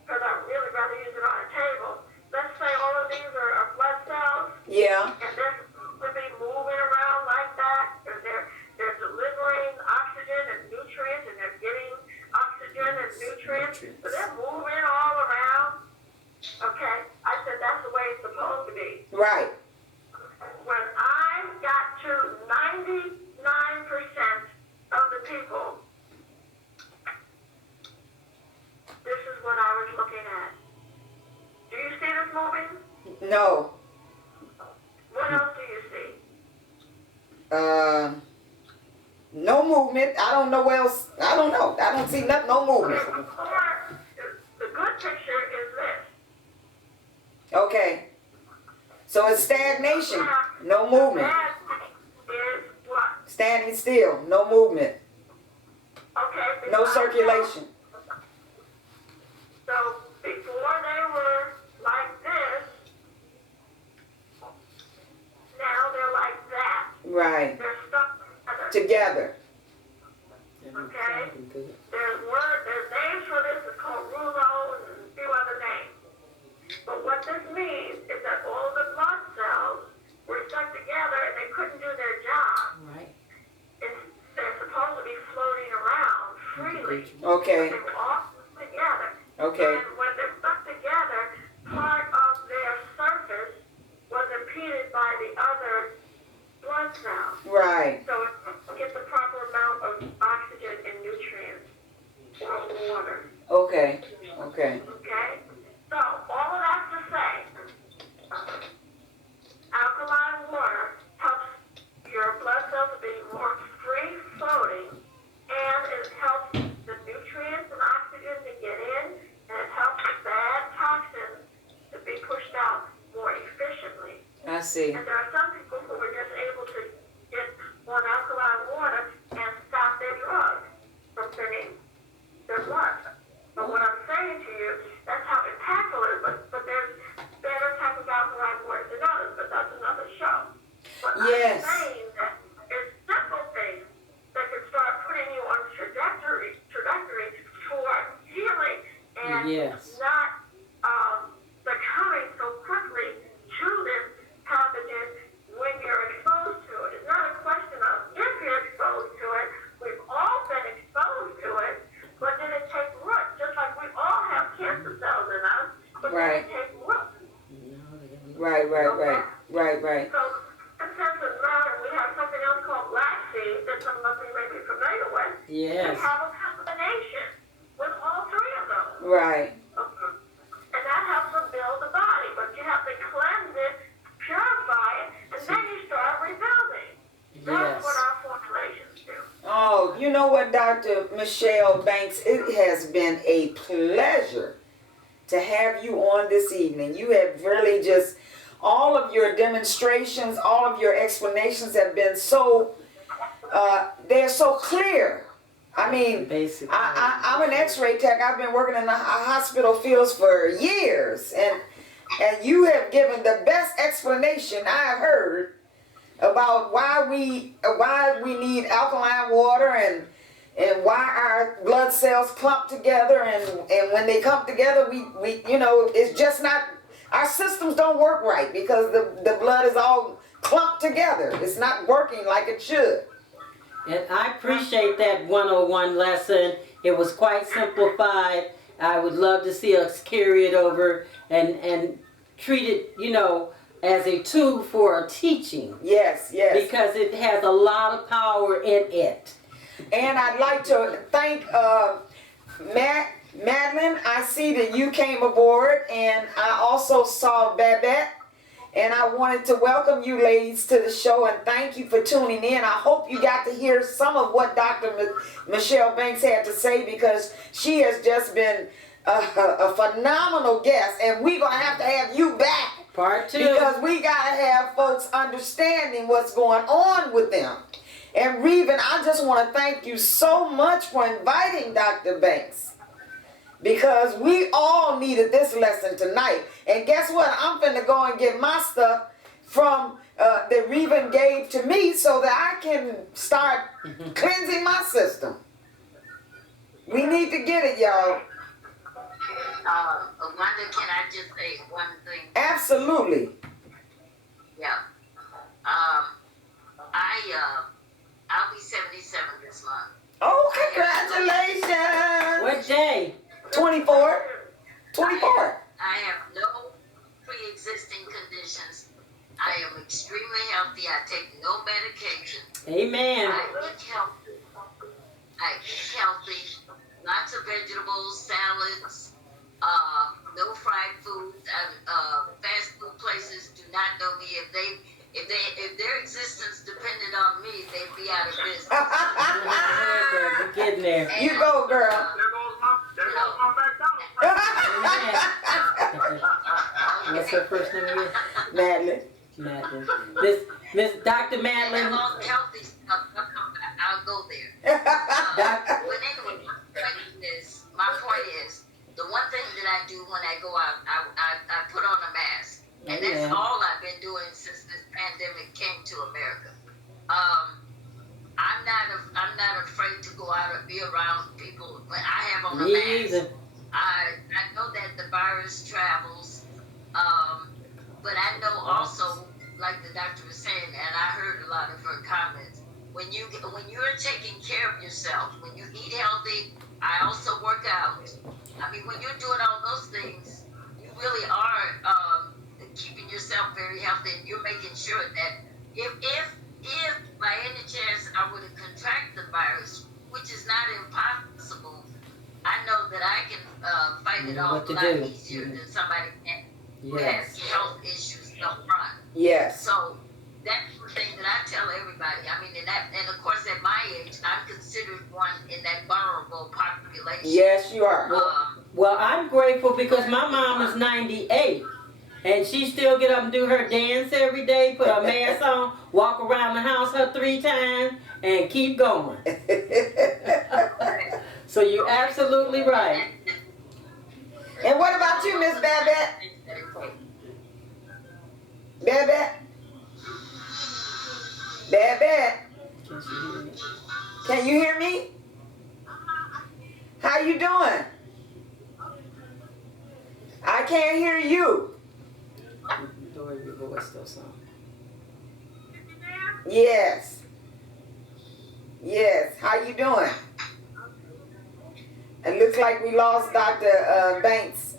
because I'd really rather use it on a table. Let's say all of these are blood cells, Yeah. and they're supposed to be moving around like that, and they're delivering oxygen and nutrients, and they're getting oxygen and nutrients, so they're moving all around. Okay, I said that's the way it's supposed to be. Right. When I got to 99% of the people, this is what I was looking at. Do you see this moving? No. What else do you see? No movement. I don't know what else. I don't know. I don't see nothing. No movement. Or the good picture is this. Okay. So it's stagnation. No movement. Bad is what? Standing still. No movement. Okay. No circulation. So before they were like this, now they're like that. Right. They're stuck together. Together. Okay? There's names for this. It's called Rulo and a few other names. But what this means is that all the blood cells were stuck together and they couldn't do their job. Right. They're supposed to be floating around freely. Okay. They were all together. Okay. And when they're stuck together, part of their surface was impeded by the other blood cells. Right. So it gets the proper amount of oxygen and nutrients or water. Okay. Okay. Okay? So all of that to say, alkaline water helps your blood cells to be more free floating, and it helps the nutrients and oxygen to get in, and it helps the bad toxins to be pushed out more efficiently. I see. And there are some people who were just able to get on alkaline water and stop their drugs from thinning their blood. But what I'm saying to you, that's how impactful it is. But there's better type of alkaline water than others. But that's and Yes. not succumbing so quickly to this pathogen when you're exposed to it. It's not a question of if you're exposed to it. We've all been exposed to it, but did it take root? Just like we all have cancer cells in us, but Right. did it take root? Right. So, sometimes it's not, and we have something else called black seed that some of you may be familiar with. Yes. We have a combination with all three of those. Right. And that helps to build the body, but you have to cleanse it, purify it, and then you start rebuilding. That's Yes. what our formulations do. Oh, you know what, Dr. Michelle Banks, it has been a pleasure to have you on this evening. You have really just, all of your demonstrations, all of your explanations have been so, they're so clear. I mean, Basically. I'm an x-ray tech. I've been working in the hospital fields for years, and you have given the best explanation I've heard about why we need alkaline water and why our blood cells clump together, and when they come together, we you know, it's just not, our systems don't work right because the blood is all clumped together. It's not working like it should. And I appreciate that 101 lesson. It was quite simplified. I would love to see us carry it over and treat it, you know, as a tool for teaching. Yes. Because it has a lot of power in it. And I'd like to thank Madeline. I see that you came aboard, and I also saw Babette. And I wanted to welcome you ladies to the show and thank you for tuning in. I hope you got to hear some of what Dr. Michelle Banks had to say, because she has just been a phenomenal guest. And we're going to have you back. Part 2. Because we got to have folks understanding what's going on with them. And Reven, I just want to thank you so much for inviting Dr. Banks, because we all needed this lesson tonight. And guess what? I'm finna go and get my stuff from that Reven gave to me so that I can start cleansing my system. We need to get it, y'all. Wanda, can I just say one thing? Absolutely. Yeah. I'll be 77 this month. Oh, congratulations. What day? 24. 24. I have no pre-existing conditions. I am extremely healthy. I take no medication. Amen. I eat healthy. Lots of vegetables, salads, no fried foods. Fast food places do not know me. If their existence depended on me, they'd be out of business. We're getting there. You go, girl. There goes my McDonald's. What's her first name again? Madeline. Madeline. Miss Dr. Madeline. And all healthy stuff, I'll go there. But anyway, my point is, the one thing that I do when I go out, I put on a mask. And that's all I've been doing since this pandemic came to America. I'm not afraid to go out and be around people when I have on a Me mask. either. I know that the virus travels, but I know also, like the doctor was saying, and I heard a lot of her comments. When you're taking care of yourself, when you eat healthy, I also work out. I mean, when you're doing all those things, you really are keeping yourself very healthy, and you're making sure that if by any chance I were to contract the virus, which is not impossible, I know that I can fight it off a lot easier than somebody who has health issues up front. Yes. So that's the thing that I tell everybody. I mean, and of course at my age, I'm considered one in that vulnerable population. Yes, you are. Well, I'm grateful because my mom is 98. And she still get up and do her dance every day, put her mask on, walk around the house her 3 times, and keep going. So you're absolutely right. And what about you, Miss Babette? Babette? Babette? Can you hear me? How you doing? I can't hear you. Lower your voice though, son. Yes. Yes. How you doing? It looks like we lost Dr. Banks.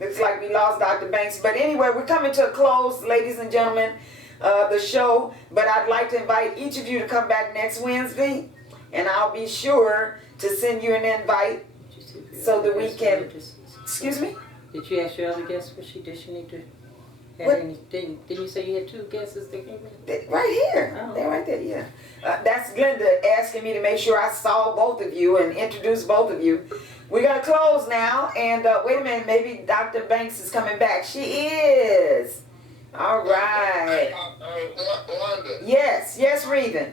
Looks like we lost Dr. Banks. But anyway, we're coming to a close, ladies and gentlemen, the show. But I'd like to invite each of you to come back next Wednesday. And I'll be sure to send you an invite so that we can... Excuse me? Did you ask your other guests what she did? She need to have What? any? Didn't you say you had 2 guests that came in? Right here. Oh. They're right there, yeah. That's Glenda asking me to make sure I saw both of you and introduce both of you. We're going to close now. And wait a minute, maybe Dr. Banks is coming back. She is. All right. Wanda, Yes, Reven.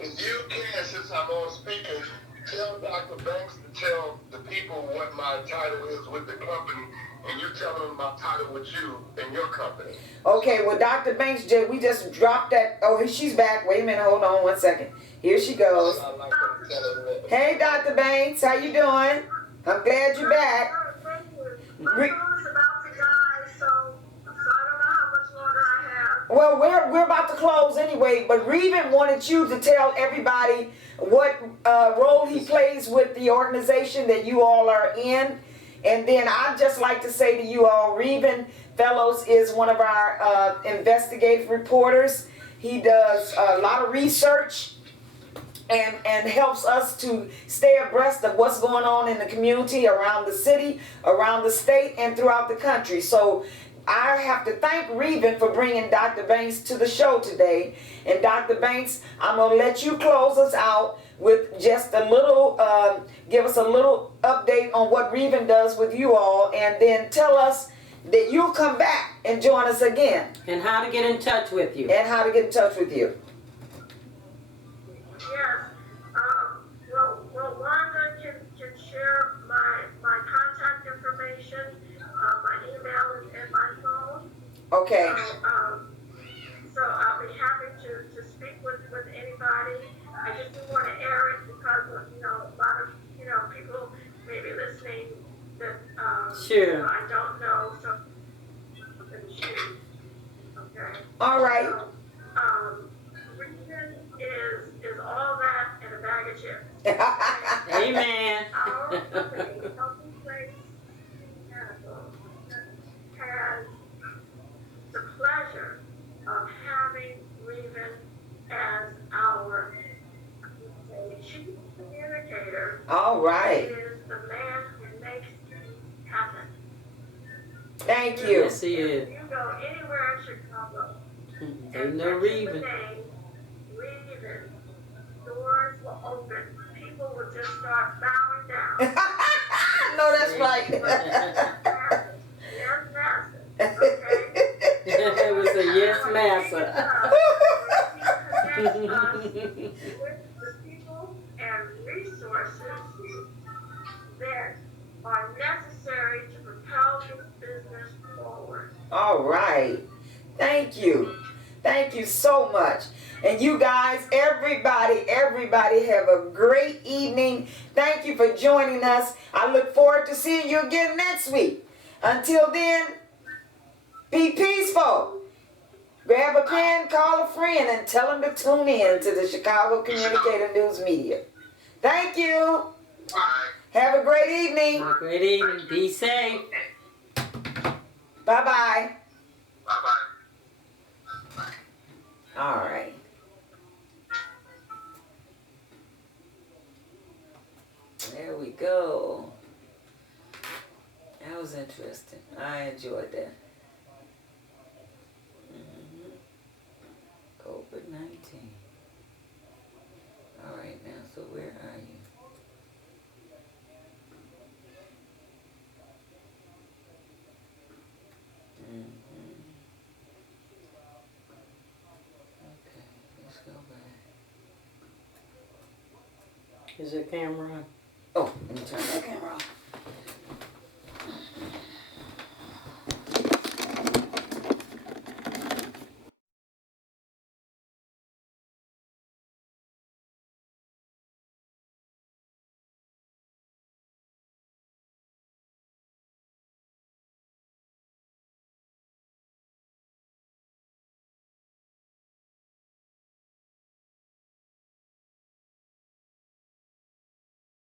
if you can, since I'm on speaker, tell Dr. Banks to tell the people what my title is with the company, and you tell them my title with you and your company. Okay, well, Dr. Banks, we just dropped that. Oh, she's back. Wait a minute. Hold on 1 second. Here she goes. I like to tell her that. Hey, Dr. Banks. How you doing? I'm glad you're back. Thank you. My phone is about to die, so I don't know how much longer I have. Well, we're about to close anyway, but Reven wanted you to tell everybody what role he plays with the organization that you all are in. And then I'd just like to say to you all, Reven Fellows is one of our investigative reporters. He does a lot of research and helps us to stay abreast of what's going on in the community, around the city, around the state, and throughout the country. So I have to thank Reven for bringing Dr. Banks to the show today. And Dr. Banks, I'm going to let you close us out with just a little, give us a little update on what Reven does with you all, and then tell us that you'll come back and join us again. And how to get in touch with you. And how to get in touch with you. Yes. Well, Wanda can share my contact information, my email and my phone. Okay. So I'll be happy to speak with anybody. I just didn't want to air it because a lot of people may be listening that Sure. I don't know. So I'm going to choose. Okay. All right. So, reason is all that and a bag of chips. Amen. Our company, Healthy Place Medical, has the pleasure of having Reven as our chief communicator. All right. He is the man who makes things happen. Thank you. Yes, he is. If you go anywhere in Chicago, They know mention the Reven. name Reven, doors will open. People will just start bowing down. No, that's right. Yes, master. Okay? It was a yes, massa. He connects us with the people and resources that are necessary to propel this business forward. All right. Thank you. Thank you so much. And you guys, everybody have a great evening. Thank you for joining us. I look forward to seeing you again next week. Until then, be peaceful. Grab a pen, call a friend, and tell them to tune in to the Chicago Communicator News Media. Thank you. Bye. Have a great evening. Have a great evening. Be safe. Bye-bye. Bye-bye. All right. There we go. That was interesting. I enjoyed that. COVID-19. All right, now, so where are you? Okay, let's go back. Is there a camera on? Oh, let me turn that camera off.